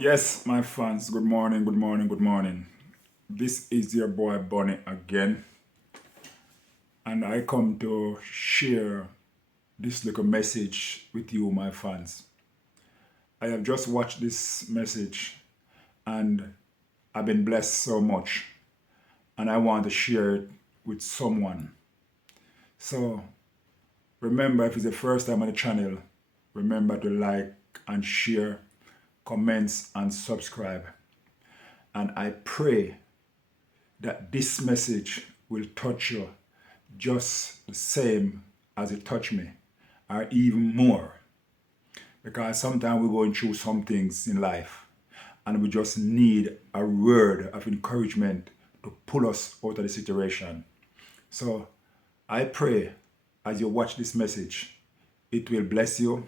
Yes, my fans, good morning, good morning, good morning. This is your boy Bonnie again, and I come to share this little message with you, my fans. I have just watched this message and I've been blessed so much, and I want to share it with someone. So, remember, if it's the first time on the channel, remember to like and share, comments, and subscribe. And I pray that this message will touch you just the same as it touched me, or even more. Because sometimes we're going through some things in life and we just need a word of encouragement to pull us out of the situation. So I pray as you watch this message, it will bless you,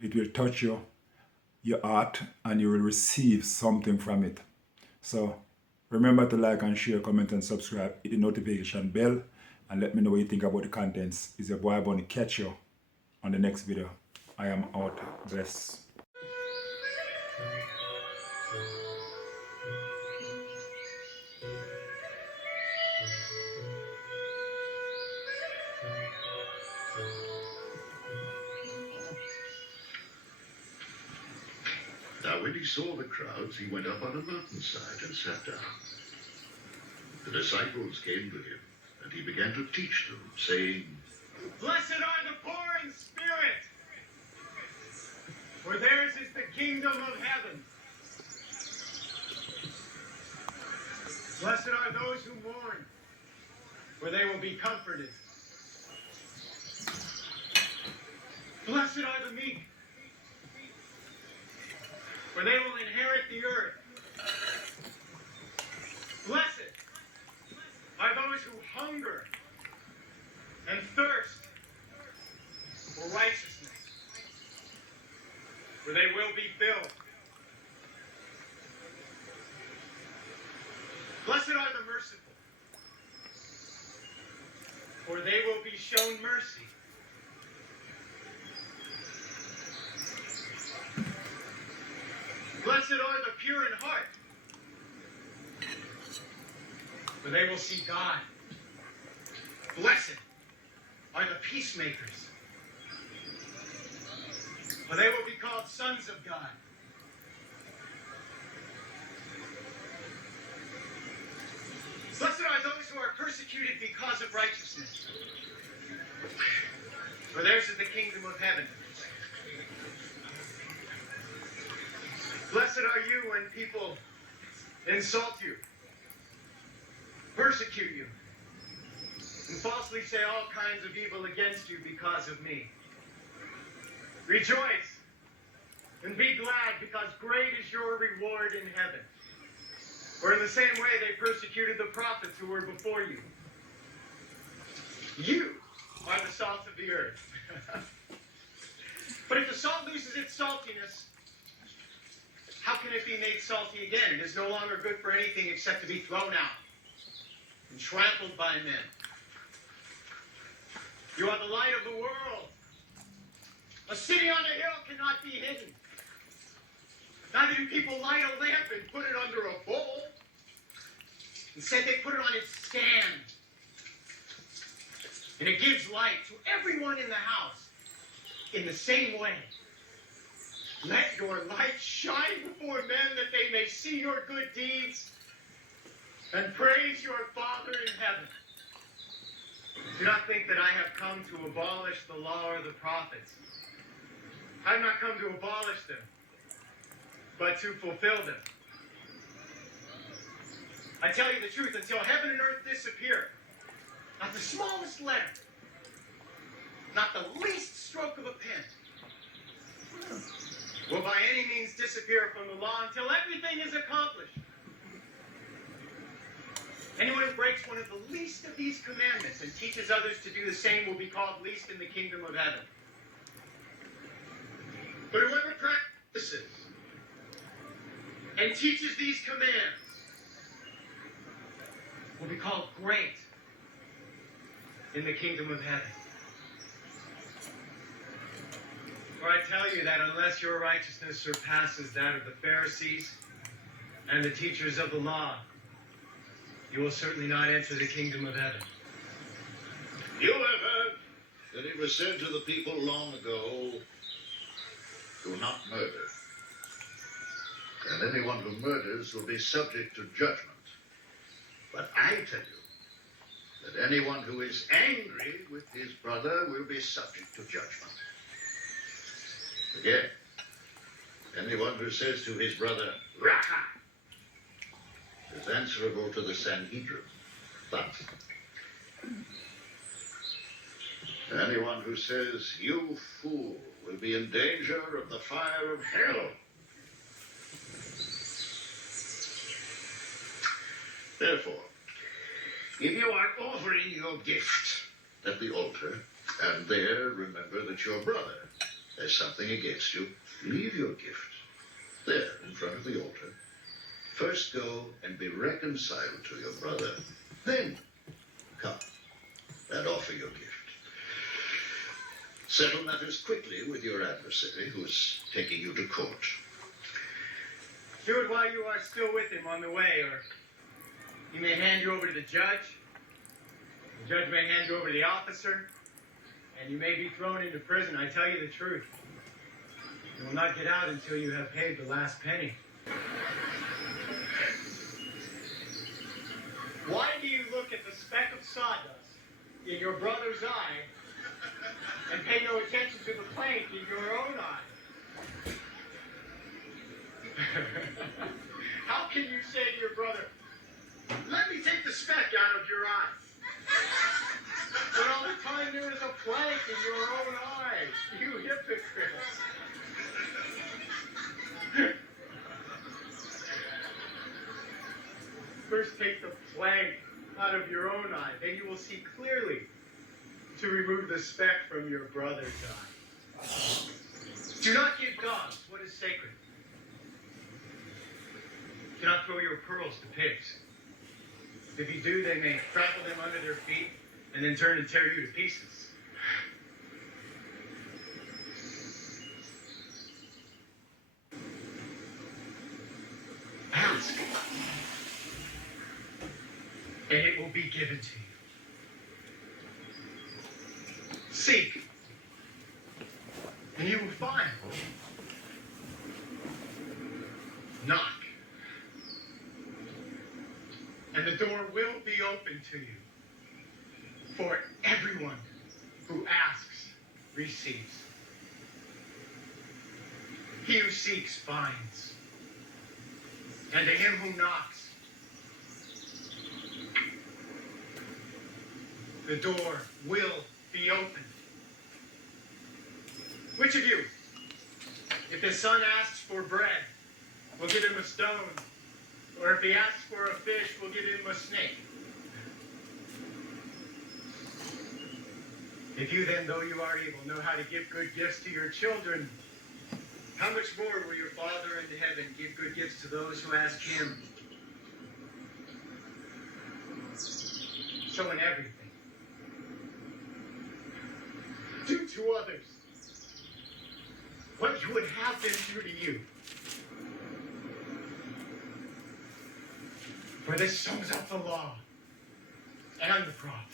it will touch you, your heart, and you will receive something from it. So remember to like and share, comment, and subscribe. Hit the notification bell and let me know what you think about the contents. It's your boy Bunny. Catch you on the next video. I am out. Bless. Now when he saw the crowds, he went up on a mountainside and sat down. The disciples came to him, and he began to teach them, saying, Blessed are the poor in spirit, for theirs is the kingdom of heaven. Blessed are those who mourn, for they will be comforted. Blessed are the meek, for they will inherit the earth. Blessed are those who hunger and thirst for righteousness, for they will be filled. Blessed are the merciful, for they will be shown mercy. Blessed are the pure in heart, for they will see God. Blessed are the peacemakers, for they will be called sons of God. Blessed are those who are persecuted because of righteousness, for theirs is the kingdom of heaven. Blessed are you when people insult you, persecute you, and falsely say all kinds of evil against you because of me. Rejoice and be glad, because great is your reward in heaven. For in the same way they persecuted the prophets who were before you. You are the salt of the earth. But if the salt loses its saltiness, how can it be made salty again? It is no longer good for anything except to be thrown out and trampled by men. You are the light of the world. A city on a hill cannot be hidden. Neither do people light a lamp and put it under a bowl. Instead, they put it on its stand. And it gives light to everyone in the house in the same way. Let your light shine before men, that they may see your good deeds and praise your Father in heaven. Do not think that I have come to abolish the law or the prophets. I have not come to abolish them, but to fulfill them. I tell you the truth, until heaven and earth disappear, not the smallest letter, not the least stroke of a pen, will by any means disappear from the law until everything is accomplished. Anyone who breaks one of the least of these commandments and teaches others to do the same will be called least in the kingdom of heaven. But whoever practices and teaches these commands will be called great in the kingdom of heaven. For I tell you that unless your righteousness surpasses that of the Pharisees and the teachers of the law, you will certainly not enter the kingdom of heaven. You have heard that it was said to the people long ago, do not murder. And anyone who murders will be subject to judgment. But I tell you that anyone who is angry with his brother will be subject to judgment. Again, anyone who says to his brother, Raka, is answerable to the Sanhedrin. But anyone who says, you fool, will be in danger of the fire of hell. Therefore, if you are offering your gift at the altar, and there remember that your brother has something against you, leave your gift there in front of the altar. First go and be reconciled to your brother. Then come and offer your gift. Settle matters quickly with your adversary who is taking you to court. Do it while you are still with him on the way, or he may hand you over to the judge. The judge may hand you over to the officer, and you may be thrown into prison. I tell you the truth. You will not get out until you have paid the last penny. Why do you look at the speck of sawdust in your brother's eye and pay no attention to the plank in your own eye? How can you say to your brother, let me take the speck out of your eye, but all the time there is a plank in your own eye? You hypocrite. First take the plank out of your own eye, then you will see clearly to remove the speck from your brother's eye. Do not give dogs what is sacred. Do not throw your pearls to pigs. If you do, they may trample them under their feet and then turn and tear you to pieces. Ask, and it will be given to you. Seek, and you will find. Knock, and the door will be open to you. For everyone who asks receives. He who seeks finds. And to him who knocks, the door will be opened. Which of you, if his son asks for bread, will give him a stone? Or if he asks for a fish, will give him a snake? If you then, though you are evil, know how to give good gifts to your children, how much more will your Father in heaven give good gifts to those who ask him? So in everything, do to others what you would have them do to you. For this sums up the law and the prophets.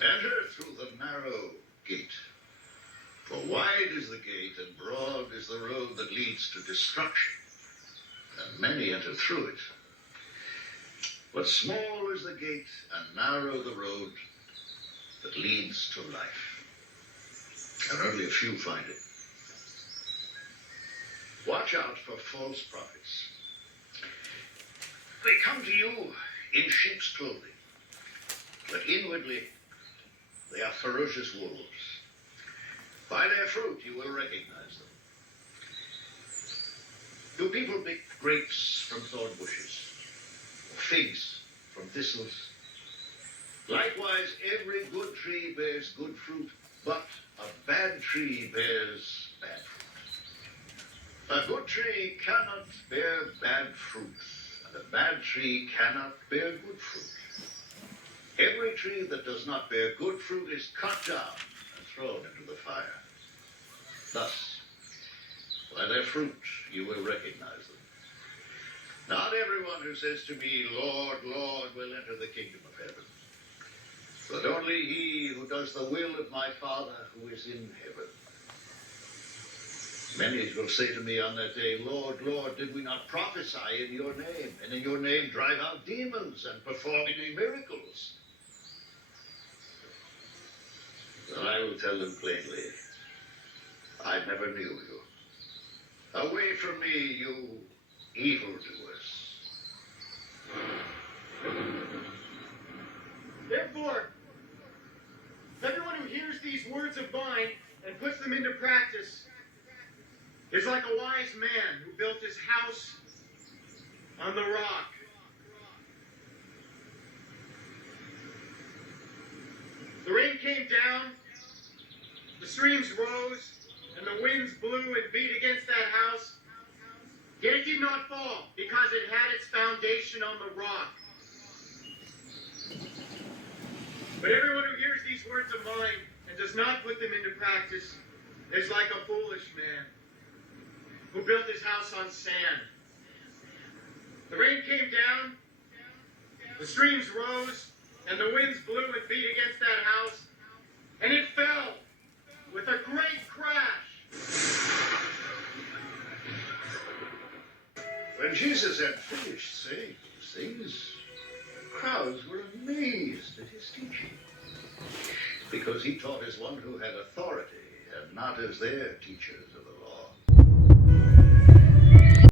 Enter through the narrow gate. For wide is the gate and broad is the road that leads to destruction, and many enter through it. But small is the gate and narrow the road that leads to life, and only a few find it. Watch out for false prophets. They come to you in sheep's clothing, but inwardly they are ferocious wolves. By their fruit you will recognize them. Do people pick grapes from thorn bushes, or figs from thistles? Likewise, every good tree bears good fruit, but a bad tree bears bad fruit. A good tree cannot bear bad fruit, and a bad tree cannot bear good fruit. Every tree that does not bear good fruit is cut down and thrown into the fire. Thus, by their fruit you will recognize them. Not everyone who says to me, Lord, Lord, will enter the kingdom of heaven, but only he who does the will of my Father who is in heaven. Many will say to me on that day, Lord, Lord, did we not prophesy in your name, and in your name drive out demons and perform many miracles? Then I will tell them plainly, I never knew you. Away from me, you evildoers. Therefore, everyone who hears these words of mine and puts them into practice is like a wise man who built his house on the rock. The rain came down, the streams rose, and the winds blew and beat against that house. Yet it did not fall, because it had its foundation on the rock. But everyone who hears these words of mine and does not put them into practice is like a foolish man who built his house on sand. The rain came down, the streams rose, and the winds blew and beat against that house, and it fell with a great crash. When Jesus had finished saying these things, crowds were amazed at his teaching, because he taught as one who had authority and not as their teachers of the